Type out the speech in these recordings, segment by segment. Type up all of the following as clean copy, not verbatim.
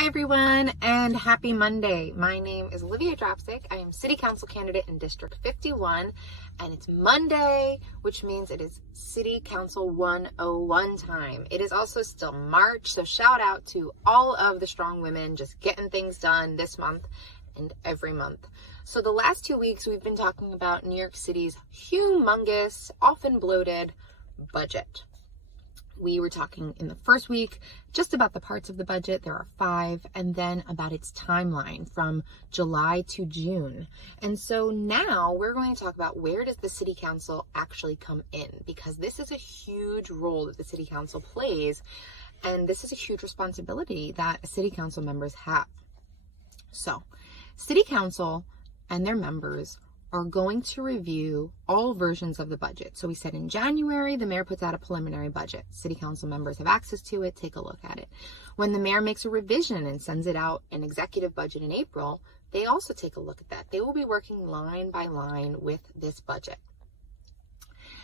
Hi everyone, and happy Monday. My name is Olivia Dropsick. I am City Council candidate in District 51, and it's Monday, which means it is City Council 101 time. It is also still March, so shout out to all of the strong women just getting things done this month and every month. So the last 2 weeks we've been talking about New York City's humongous, often bloated budget. We were talking in the first week just about the parts of the budget. There are 5, and then about its timeline from July to June. And so now we're going to talk about where does the City Council actually come in, because this is a huge role that the City Council plays, and this is a huge responsibility that City Council members have. So, City Council and their members are going to review all versions of the budget. So we said in January, the mayor puts out a preliminary budget. City council members have access to it, take a look at it. When the mayor makes a revision and sends it out an executive budget in April, they also take a look at that. They will be working line by line with this budget.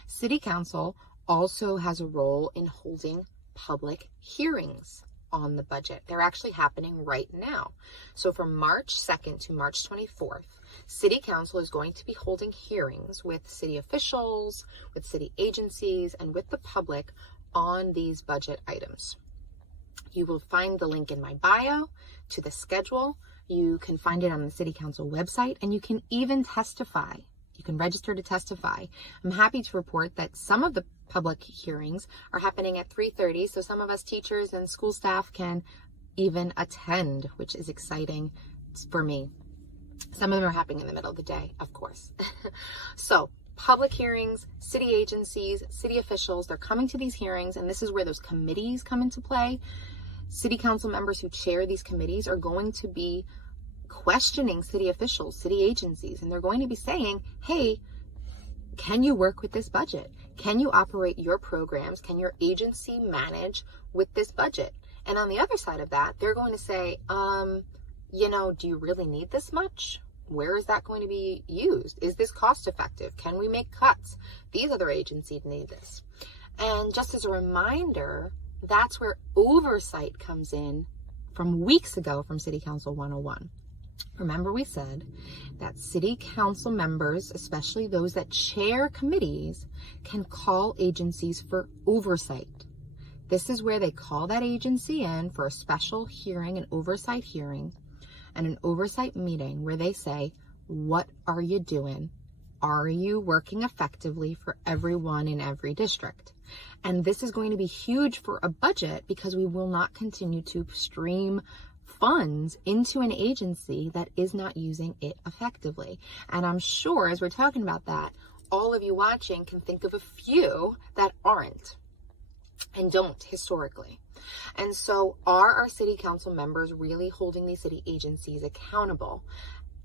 City council also has a role in holding public hearings on the budget. They're actually happening right now. So from March 2nd to March 24th, City Council is going to be holding hearings with city officials, with city agencies, and with the public on these budget items. You will find the link in my bio to the schedule. You can find it on the City Council website, and you can even testify. You can register to testify. I'm happy to report that some of the public hearings are happening at 3:30, so some of us teachers and school staff can even attend, which is exciting for me. Some of them are happening in the middle of the day, of course. So, public hearings, city agencies, city officials, they're coming to these hearings, and this is where those committees come into play. City council members who chair these committees are going to be questioning city officials, city agencies, and they're going to be saying, hey, can you work with this budget? Can you operate your programs? Can your agency manage with this budget? And on the other side of that, they're going to say, do you really need this much? Where is that going to be used? Is this cost effective? Can we make cuts? These other agencies need this. And just as a reminder, that's where oversight comes in from weeks ago from City Council 101. Remember, we said that city council members, especially those that chair committees, can call agencies for oversight. This is where they call that agency in for a special hearing, an oversight hearing, and an oversight meeting where they say, what are you doing? Are you working effectively for everyone in every district? And this is going to be huge for a budget because we will not continue to stream funds into an agency that is not using it effectively. And I'm sure as we're talking about that, all of you watching can think of a few that aren't and don't historically. And so are our city council members really holding these city agencies accountable?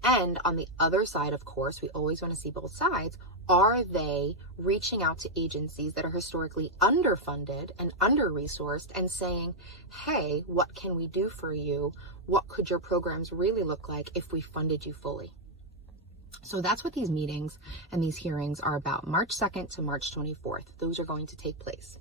And on the other side, of course, we always want to see both sides. Are they reaching out to agencies that are historically underfunded and under-resourced and saying, hey, what can we do for you? What could your programs really look like if we funded you fully? So that's what these meetings and these hearings are about. March 2nd to March 24th. Those are going to take place.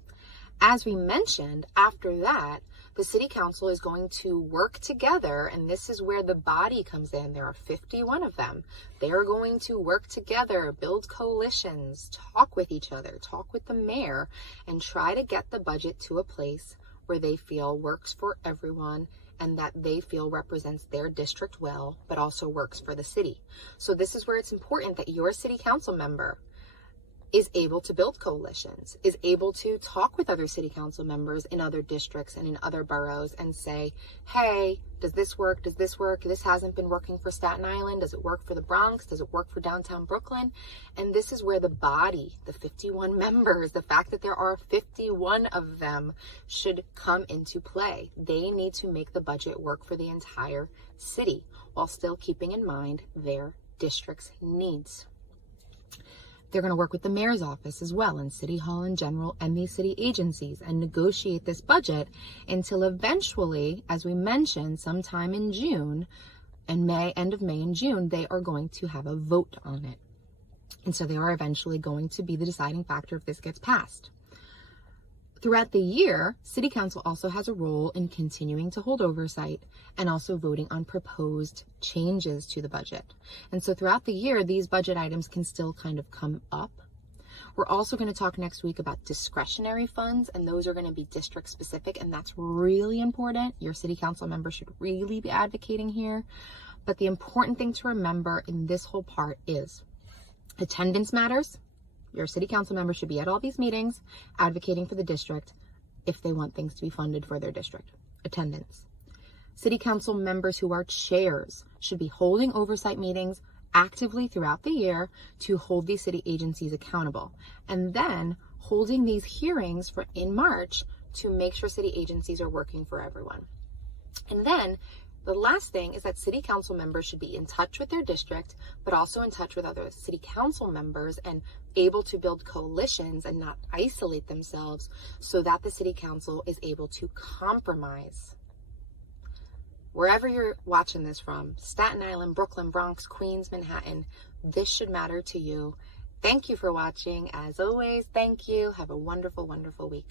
As we mentioned, after that, the City Council is going to work together, and this is where the body comes in. There are 51 of them. They are going to work together, build coalitions, talk with each other, talk with the mayor, and try to get the budget to a place where they feel works for everyone and that they feel represents their district well, but also works for the city. So this is where it's important that your City Council member is able to build coalitions, is able to talk with other city council members in other districts and in other boroughs and say, hey, does this work? Does this work? This hasn't been working for Staten Island. Does it work for the Bronx? Does it work for downtown Brooklyn? And this is where the body, the 51 members, the fact that there are 51 of them should come into play. They need to make the budget work for the entire city while still keeping in mind their district's needs. They're going to work with the mayor's office as well, and City Hall in general, and these city agencies, and negotiate this budget until eventually, as we mentioned, sometime in June, and end of May and June, they are going to have a vote on it. And so they are eventually going to be the deciding factor if this gets passed. Throughout the year, City Council also has a role in continuing to hold oversight and also voting on proposed changes to the budget. And so throughout the year, these budget items can still kind of come up. We're also going to talk next week about discretionary funds, and those are going to be district specific, and that's really important. Your City Council member should really be advocating here. But the important thing to remember in this whole part is attendance matters. Your City Council member should be at all these meetings advocating for the district if they want things to be funded for their district. Attendance. City Council members who are chairs should be holding oversight meetings actively throughout the year to hold these city agencies accountable, and then holding these hearings in March to make sure city agencies are working for everyone. And then the last thing is that City Council members should be in touch with their district, but also in touch with other City Council members and able to build coalitions and not isolate themselves so that the City Council is able to compromise. Wherever you're watching this from, Staten Island, Brooklyn, Bronx, Queens, Manhattan, this should matter to you. Thank you for watching. As always, thank you. Have a wonderful, wonderful week.